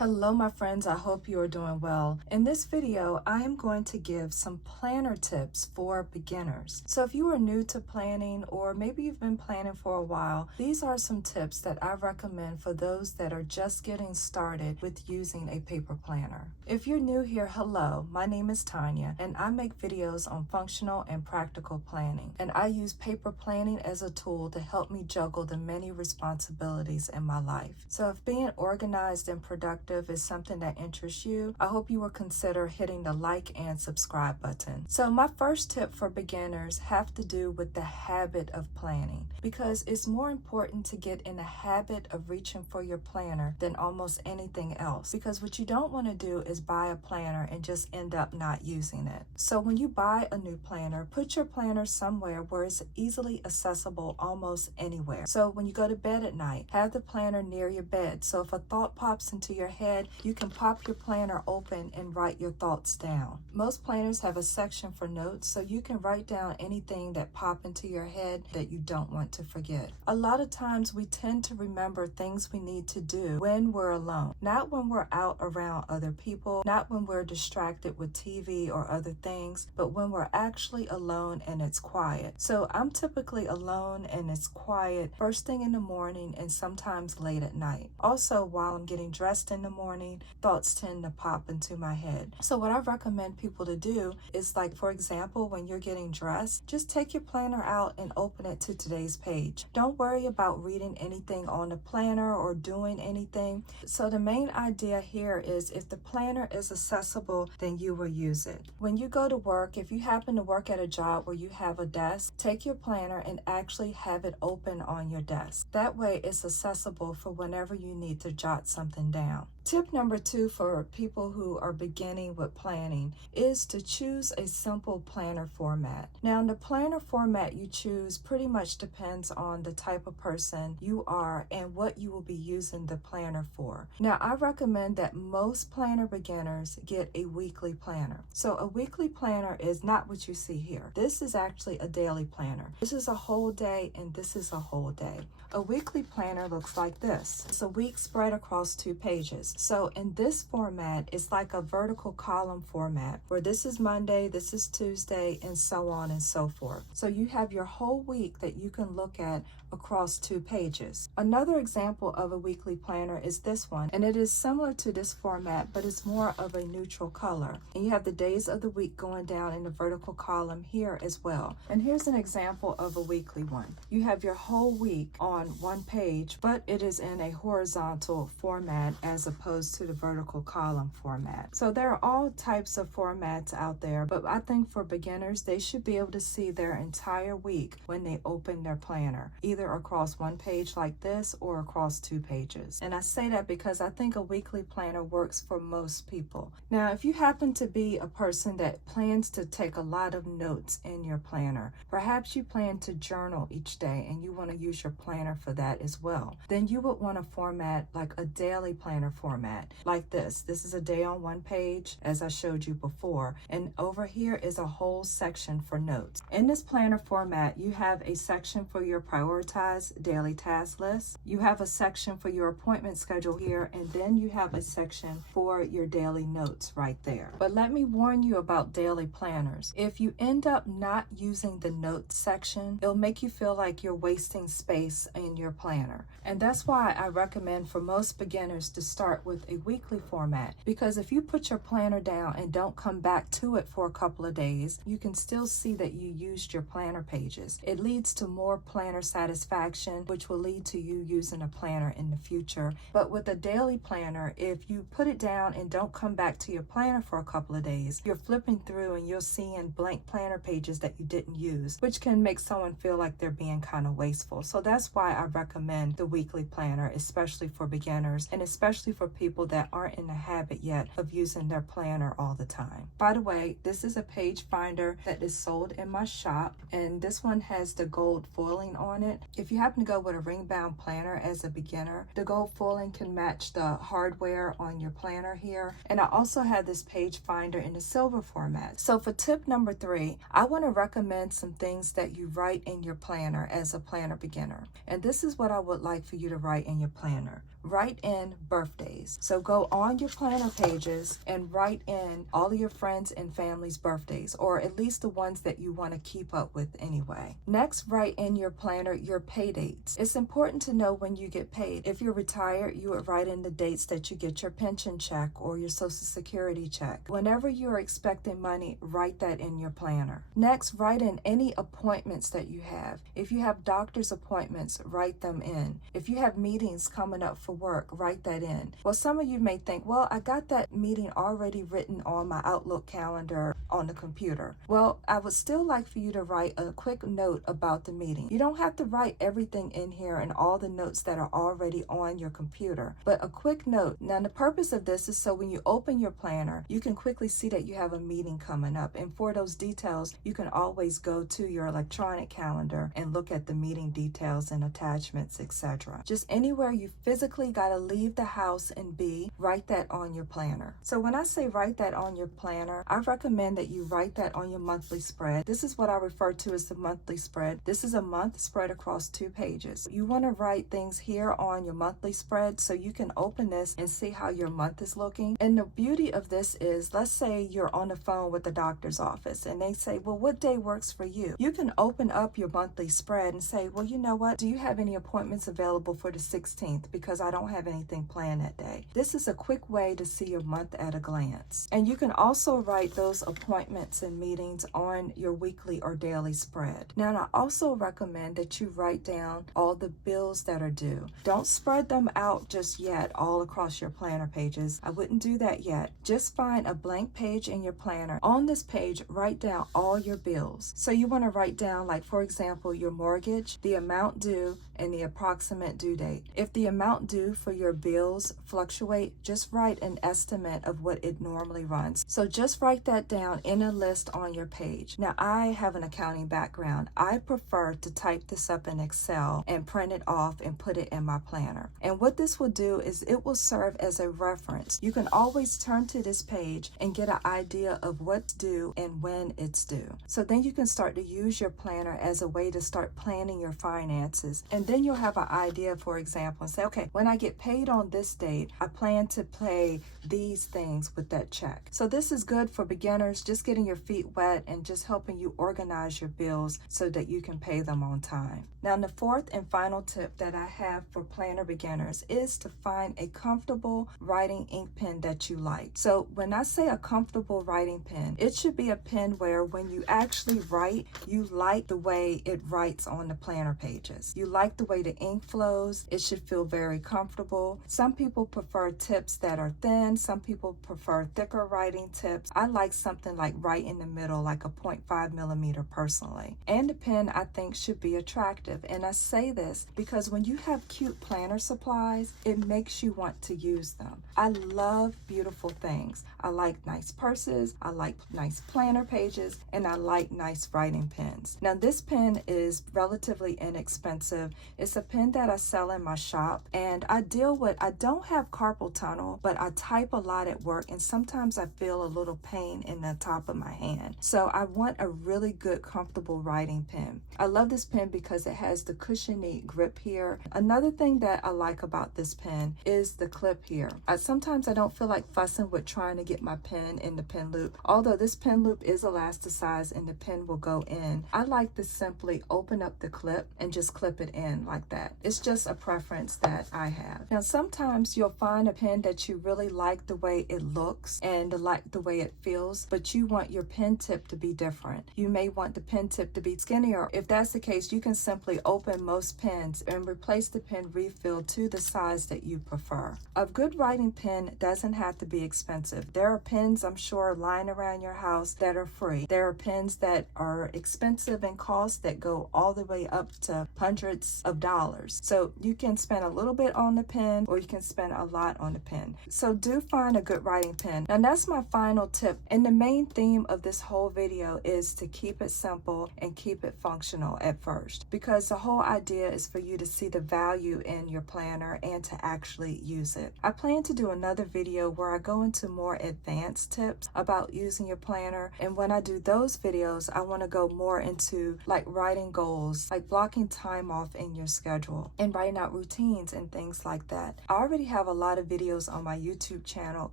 Hello my friends, I hope you are doing well. In this video, I am going to give some planner tips for beginners. So if you are new to planning or maybe you've been planning for a while, these are some tips that I recommend for those that are just getting started with using a paper planner. If you're new here, hello, my name is Tonya and I make videos on functional and practical planning. And I use paper planning as a tool to help me juggle the many responsibilities in my life. So if being organized and productive is something that interests you, I hope you will consider hitting the like and subscribe button. So my first tip for beginners have to do with the habit of planning, because it's more important to get in the habit of reaching for your planner than almost anything else, because what you don't want to do is buy a planner and just end up not using it. So when you buy a new planner, put your planner somewhere where it's easily accessible almost anywhere. So when you go to bed at night, have the planner near your bed, so if a thought pops into your head, you can pop your planner open and write your thoughts down. Most planners have a section for notes, so you can write down anything that pop into your head that you don't want to forget. A lot of times we tend to remember things we need to do when we're alone, not when we're out around other people, not when we're distracted with TV or other things, but when we're actually alone and it's quiet. So I'm typically alone and it's quiet first thing in the morning and sometimes late at night. Also, while I'm getting dressed in the morning, thoughts tend to pop into my head. So what I recommend people to do is, like, for example, when you're getting dressed, just take your planner out and open it to today's page. Don't worry about reading anything on the planner or doing anything. So the main idea here is if the planner is accessible, then you will use it. When you go to work, if you happen to work at a job where you have a desk, take your planner and actually have it open on your desk. That way it's accessible for whenever you need to jot something down. Tip number 2 for people who are beginning with planning is to choose a simple planner format. Now, the planner format you choose pretty much depends on the type of person you are and what you will be using the planner for. Now, I recommend that most planner beginners get a weekly planner. So a weekly planner is not what you see here. This is actually a daily planner. This is a whole day and this is a whole day. A weekly planner looks like this. It's a week spread across 2 pages. So in this format, it's like a vertical column format where this is Monday, this is Tuesday, and so on and so forth. So you have your whole week that you can look at across 2 pages. Another example of a weekly planner is this one, and it is similar to this format, but it's more of a neutral color. And you have the days of the week going down in the vertical column here as well. And here's an example of a weekly one. You have your whole week on 1 page, but it is in a horizontal format as opposed to the vertical column format. So there are all types of formats out there, but I think for beginners, they should be able to see their entire week when they open their planner, either across 1 page like this or across 2 pages. And I say that because I think a weekly planner works for most people. Now, if you happen to be a person that plans to take a lot of notes in your planner, perhaps you plan to journal each day and you want to use your planner for that as well, then you would want to format like a daily planner format like this. This is a day on 1 page, as I showed you before, and over here is a whole section for notes. In this planner format, you have a section for your prioritized daily task list. You have a section for your appointment schedule here, and then you have a section for your daily notes right there. But let me warn you about daily planners. If you end up not using the notes section, it'll make you feel like you're wasting space in your planner. And that's why I recommend for most beginners to start with a weekly format, because if you put your planner down and don't come back to it for a couple of days, you can still see that you used your planner pages. It leads to more planner satisfaction, which will lead to you using a planner in the future. But with a daily planner, if you put it down and don't come back to your planner for a couple of days, you're flipping through and you're seeing blank planner pages that you didn't use, which can make someone feel like they're being kind of wasteful. So that's why I recommend the weekly planner, especially for beginners and especially for people that aren't in the habit yet of using their planner all the time. By the way, this is a page finder that is sold in my shop, and this one has the gold foiling on it. If you happen to go with a ring bound planner as a beginner, the gold foiling can match the hardware on your planner here. And I also have this page finder in the silver format. So for tip number 3, I want to recommend some things that you write in your planner as a planner beginner. And this is what I would like for you to write in your planner. write in birthdays. So go on your planner pages and write in all of your friends and family's birthdays, or at least the ones that you want to keep up with anyway. Next, write in your planner your pay dates. It's important to know when you get paid. If you're retired, you would write in the dates that you get your pension check or your Social Security check. Whenever you're expecting money, write that in your planner. Next, write in any appointments that you have. If you have doctor's appointments, write them in. If you have meetings coming up for work, write that in. Well, some of you may think, well, I got that meeting already written on my Outlook calendar on the computer. Well, I would still like for you to write a quick note about the meeting. You don't have to write everything in here and all the notes that are already on your computer, but a quick note. Now, the purpose of this is so when you open your planner, you can quickly see that you have a meeting coming up. And for those details, you can always go to your electronic calendar and look at the meeting details and attachments, etc. Just anywhere you physically got to leave the house and be, write that on your planner. So when I say write that on your planner, I recommend that you write that on your monthly spread. This is what I refer to as the monthly spread. This is a month spread across 2 pages. You want to write things here on your monthly spread so you can open this and see how your month is looking. And the beauty of this is, let's say you're on the phone with the doctor's office and they say, well, what day works for you? You can open up your monthly spread and say, well, you know what? Do you have any appointments available for the 16th? Because I don't have anything planned that day. This is a quick way to see your month at a glance. And you can also write those appointments and meetings on your weekly or daily spread. Now, I also recommend that you write down all the bills that are due. Don't spread them out just yet all across your planner pages. I wouldn't do that yet. Just find a blank page in your planner. On this page, write down all your bills. So you want to write down, like, for example, your mortgage, the amount due, and the approximate due date. If the amount due for your bills fluctuate, just write an estimate of what it normally runs. So just write that down in a list on your page. Now, I have an accounting background. I prefer to type this up in Excel and print it off and put it in my planner. And what this will do is it will serve as a reference. You can always turn to this page and get an idea of what's due and when it's due. So then you can start to use your planner as a way to start planning your finances. And then you'll have an idea, for example, and say, okay, when I get paid on this date, I plan to pay these things with that check. So this is good for beginners, just getting your feet wet and just helping you organize your bills so that you can pay them on time. Now, the fourth and final tip that I have for planner beginners is to find a comfortable writing ink pen that you like. So when I say a comfortable writing pen, it should be a pen where when you actually write, you like the way it writes on the planner pages. You like the way the ink flows. It should feel very comfortable. Some people prefer tips that are thin. Some people prefer thicker writing tips. I like something like right in the middle, like a 0.5 millimeter personally. And the pen, I think, should be attractive. And I say this because when you have cute planner supplies, it makes you want to use them. I love beautiful things. I like nice purses, I like nice planner pages, and I like nice writing pens. Now, this pen is relatively inexpensive. It's a pen that I sell in my shop, and I don't have carpal tunnel, but I type a lot at work, and sometimes I feel a little pain in the top of my hand. So I want a really good, comfortable writing pen. I love this pen because it has the cushiony grip here. Another thing that I like about this pen is the clip here. Sometimes I don't feel like fussing with trying to get my pen in the pen loop. Although this pen loop is elasticized and the pen will go in, I like to simply open up the clip and just clip it in like that. It's just a preference that I have. Now, sometimes you'll find a pen that you really like the way it looks and like the way it feels, but you want your pen tip to be different. You may want the pen tip to be skinnier. If that's the case, you can simply open most pens and replace the pen refill to the size that you prefer. A good writing pen doesn't have to be expensive. There are pens, I'm sure, lying around your house that are free. There are pens that are expensive in cost that go all the way up to hundreds of dollars. So you can spend a little bit on the pen or you can spend a lot on the pen. So do find a good writing pen. Now, that's my final tip. And the main theme of this whole video is to keep it simple and keep it functional at first, because the whole idea is for you to see the value in your planner and to actually use it. I plan to do another video where I go into more advanced tips about using your planner. And when I do those videos, I want to go more into like writing goals, like blocking time off in your schedule and writing out routines and things things like that. I already have a lot of videos on my YouTube channel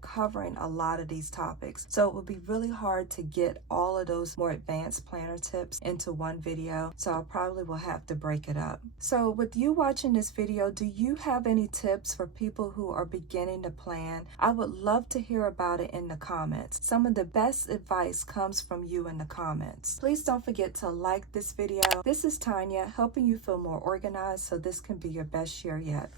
covering a lot of these topics, so it would be really hard to get all of those more advanced planner tips into one video, so I probably will have to break it up. So with you watching this video, do you have any tips for people who are beginning to plan? I would love to hear about it in the comments. Some of the best advice comes from you in the comments. Please don't forget to like this video. This is Tonya, helping you feel more organized so this can be your best year yet.